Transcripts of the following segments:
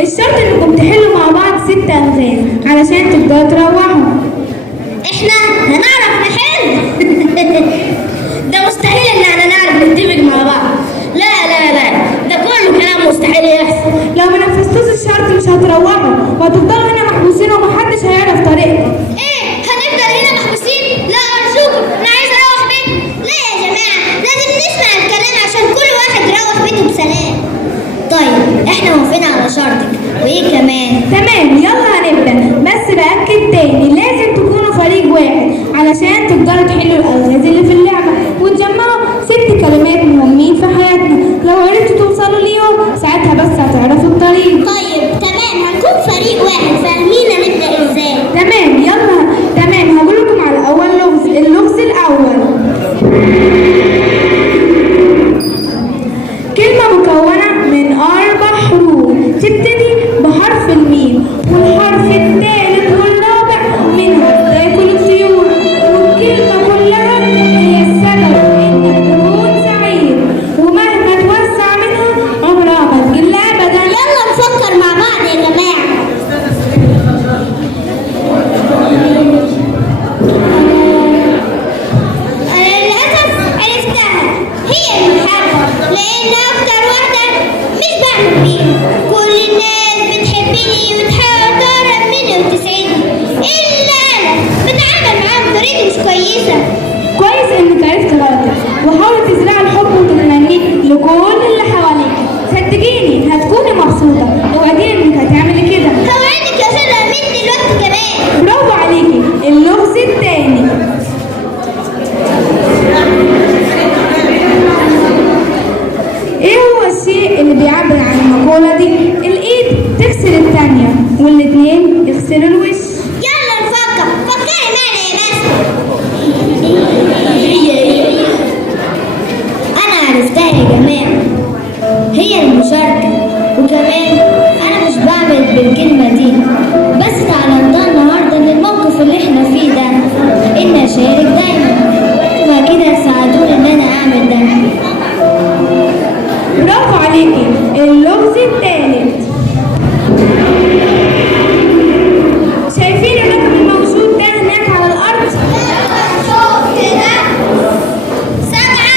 الشرط انكم تحلوا مع بعض 6 ألغاز علشان تبدأوا تروحوا. احنا هنعرف نحل؟ ده مستحيل ان احنا نعرف نتفق مع بعض. لا لا لا، ده كله كلام مستحيل يحصل. لو ما نفذتوش الشرط مش هتروحوا وهتفضلوا هنا محبوسين ومحدش هيعرف طريقكم. ايه هنفضل هنا محبوسين؟ لا ارجوكم، انا عايز اروح بيتي. لا يا جماعه، لازم نسمع الكلام عشان كل واحد يروح بيته بسلام. طيب احنا موافقين على شرطك، وايه كمان؟ تمام، يلا هنبدأ، بس بأكد تاني لازم تكونوا فريق واحد علشان تقدروا تحلوا الألغاز اللي في اللعبة وتجمعوا 6 كلمات مهمين في حياتنا. لو عرفتوا توصلوا ليهم ساعتها بس هتعرفوا الطريق. طيب تمام، هنكون فريق واحد. فاهمين هنبدأ ازاي؟ تمام، يلا تمام. هقول لكم على أول لغز. اللغز الأول كلمة مكونة من 4 حروف تبتدي بحرف الميم، والحرف الثالث والرابع منها تاكل الطيور، والكلمة كلها هي السبب انك تكون سعيد، ومهما توسع منها عمرها ما تقل ابدا. يلا نفكر مع بعض يا جماعة. أنا للأسف عرفتها، هي المحبة، لأن أكتر واحدة مش بعمل بيها. كل الناس بتحبني وتحاول تقرب مني وتسعدني، إلا أنا بتعامل معاهم بطريقة مش كويسة. كويس انك عرفت غلطك، وحاول تزرع الحب وتتمنيه لكل اللي حواليك. صدقيني هتكوني مبسوطة، اوعديني انك هتعملي كده. هوعدك يا شجرة مني الوقت كمان. برافو عليكي. اللغز الثاني ايه هو الشيء اللي بيعبر عن المقولة دي؟ الايد تكسر ثانية والاتنين يغسلوا الوش. يلا نفكر، فكري معنا يا بس. أنا عرفتها يا جماعة، هي المشاركة. وكمان أنا مش بعمل بالكلمة دي بس، اتعلمتها النهاردة إن الموقف اللي احنا فيه ده إني أشارك دايما، فكده تساعدوني إن أنا أعمل ده. برافو عليكي. اللغز الثالث، شايفين الرقم الموجود ده هناك على الأرض؟ شوف كده، 7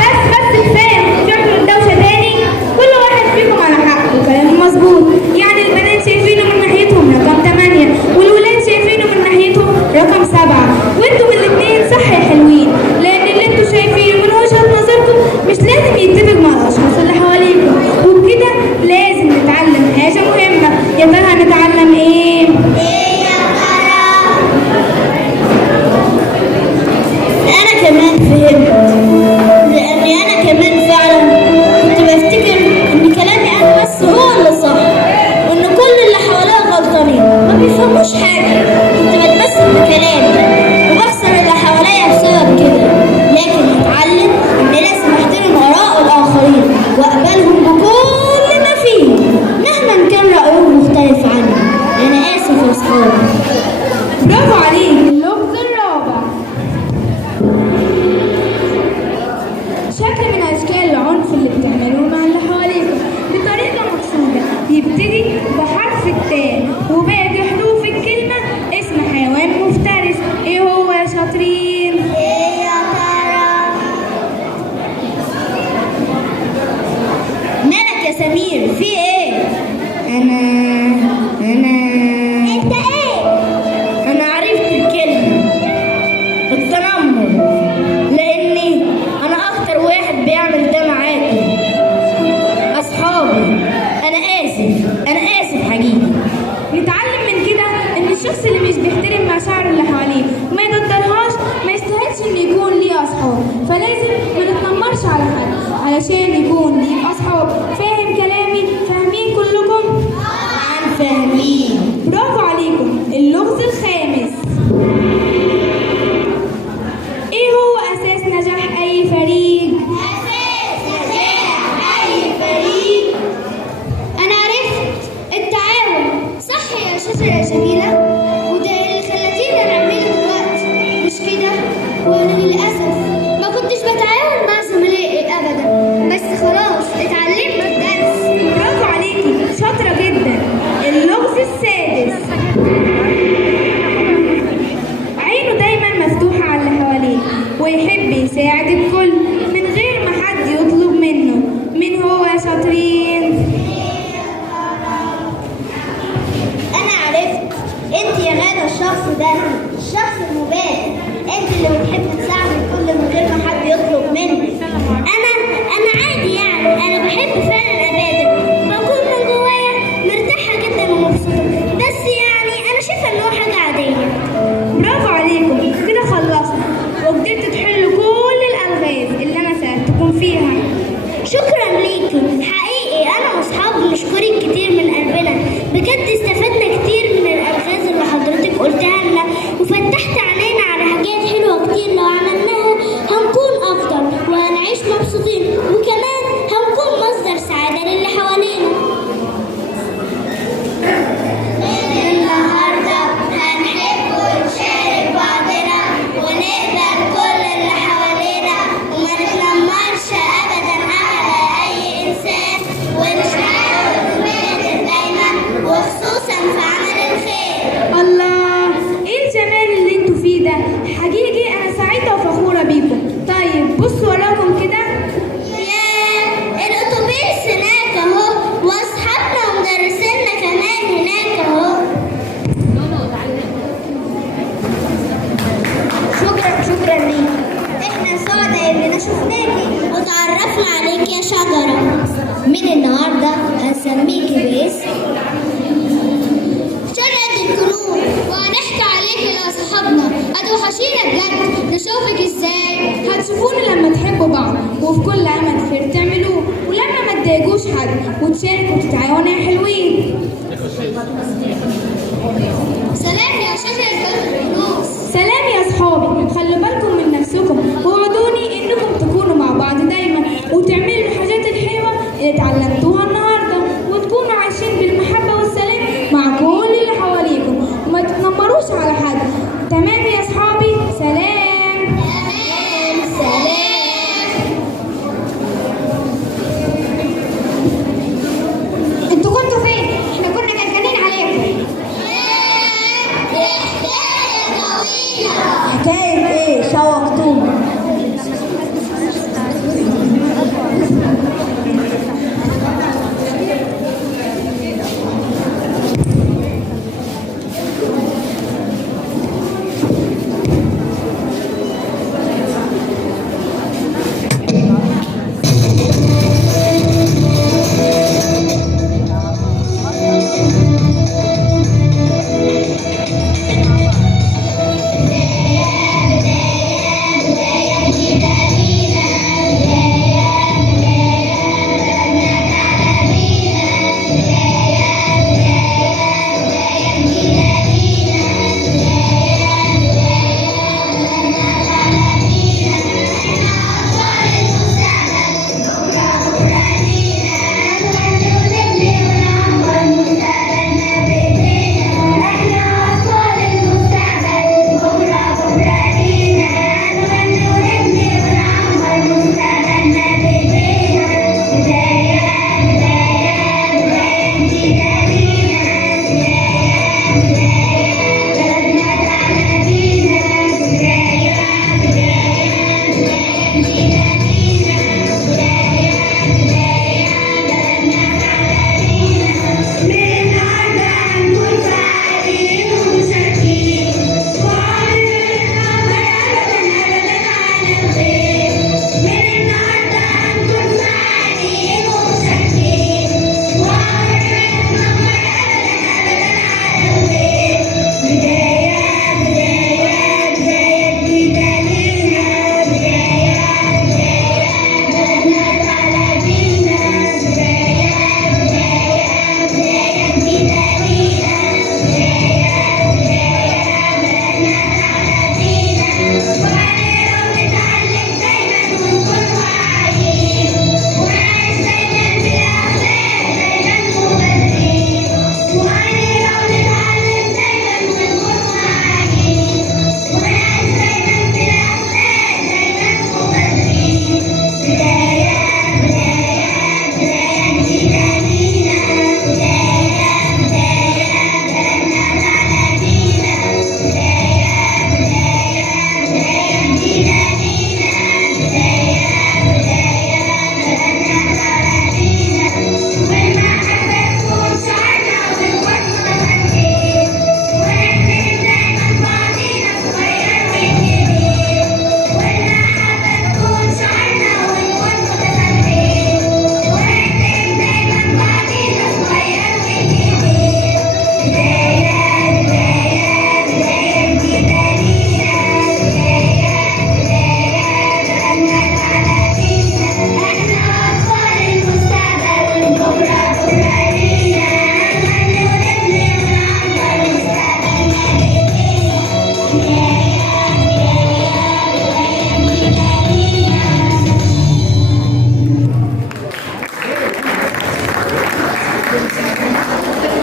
بس كفاية تعملوا الدوشة تاني. كل واحد فيكم على حق وكلامه مظبوط. يعني البنات شايفينه من ناحيتهم رقم 8 والولاد شايفينه من ناحيتهم رقم 7، وانتم الاتنين صح يا حلوين، لأن اللي انتوا شايفينه من وجهة نظركم مش لازم يتفق مع الأشخاص اللي حواليكم. وبكده لازم نتعلم حاجة مهمة. يا ترى هنتعلم ايه؟ أنا كمان فهمت، لأني أنا كمان فعلا كنت بفتكر إن كلامي أنا بس هو اللي صح، وإن كل اللي حواليا غلطانين ما بيفهموش حاجة. كنت بتمسك بكلامي وبخسر اللي حواليا بسبب كده. لكن هتعلم إن لازم أحترم آراء الآخرين وأقبلهم بكل ما فيهم مهما كان رأيهم مختلف عني. أنا آسف يا صحابي. برافو عليك. اللغز الرابع، شكل من أشكال العنف اللي بتعملوه مع اللي حواليكم بطريقة مقصودة يبتدي بحرف التاء وباقي حروف الكلمة اسم حيوان مفترس. ايه هو يا شاطرين؟ إيه يا ترى؟ مالك يا سمير؟ في إيه؟ أنا أنت إيه؟ أنا عرفت الكلمة، التنمر، لأني أنا أكتر واحد بيعمل ده معاكم أصحابي. أنا آسف حقيقي. نتعلم من كده إن الشخص اللي مش بيحترم مشاعر اللي حواليه وما يقدرهاش ما يستاهلش إنه يكون ليه أصحاب، فلازم ما نتنمرش على حد علشان يكون ليه أصحاب. فاهم كلامي؟ فاهمين كلكم؟ فاهمين. برافو عليكم. اللغز الخامس، ايه هو اساس نجاح اي فريق؟ أساس نجاح أي فريق، أنا عرفت، التعاون. صح يا شجرة يا جميلة، وده اللي خلتينا نعمله دلوقتي، مش كده؟ وأنا للأسف ما كنتش بتعاون مع زملائي أبدا، بس خلاص اتعلمت الدرس. برافو عليكي، شاطرة جدا. اللغز السادس، عينه دايما مفتوحة على اللي حواليه ويحب يساعد الكل من غير ما حد يطلب منه. مين هو يا شاطرين؟ أنا عرفت، أنت يا غادة الشخص ده، الشخص المبادر، أنت اللي بتحب تساعد الكل من غير ما حد يطلب منك. أنا عادي، يعني أنا بحب فعلا أبادر، بكون من جوايا مرتاحة جدا ومبسوطة، بس يعني أنا شايفة إن هو حاجة عادية. برافو عليكم، كده خلصنا وقدرتوا تحلوا كل الألغاز اللي أنا سألتكم فيها. شكرا ليكم حقيقي، أنا وأصحابي مشكورين كتير من قلبنا، بجد استفدنا كتير من الألغاز اللي حضرتك قلتها لنا، وفتحت علينا على حاجات حلوة كتير لو عملناها هنكون أفضل وهنعيش مبسوطين، وكمان هنكون مصدر سعادة للي حوالينا. النهاردة هنحب ونشارك بعضنا ونقبل كل اللي حوالينا وما نتنمرش أبدا على أي إنسان، ونحاول نبادر دايما وخصوصا في عمل الخير. الله، ايه الجمال اللي انتوا فيه ده! حقيقي انا سعيدة وفخورة بيكم. طيب بصوا وراكم كده. ياه، الأتوبيس هناك أهو، وأصحابنا ومدرسينا كمان هناك أهو. شكرا ليك، احنا سعداء اننا شفناكي وتعرفنا عليك يا شجرة. من النهارده هنسميكي باسم شجرة الكنوز، وهنحكي عليكي لأصحابنا. هتوحشينا بجد، نشوفك ازاي؟ هتشوفونا لما تحبوا بعض وفي كل عمل خير تعملوه ولما ما تضايقوش حد. حاجة وتشاركوا وتتعاونوا يا حلوين. سلام يا شجرة الفلوس. سلام يا أصحابي، خلوا بالكم من نفسكم ووعدوني إنكم تكونوا مع بعض دايما وتعملوا الحاجات الحلوة اللي اتعلمتوها النهاردة وتكونوا عايشين بالمحبة والسلام مع كل اللي حواليكم وما تتنمروش على حد. تمام يا أصحابي؟ سلام. تمام سلام. انتوا كنتوا فين؟ احنا كنا قلقانين عليكم. حكاية طويلة. حكاية ايه؟ شوقتونا.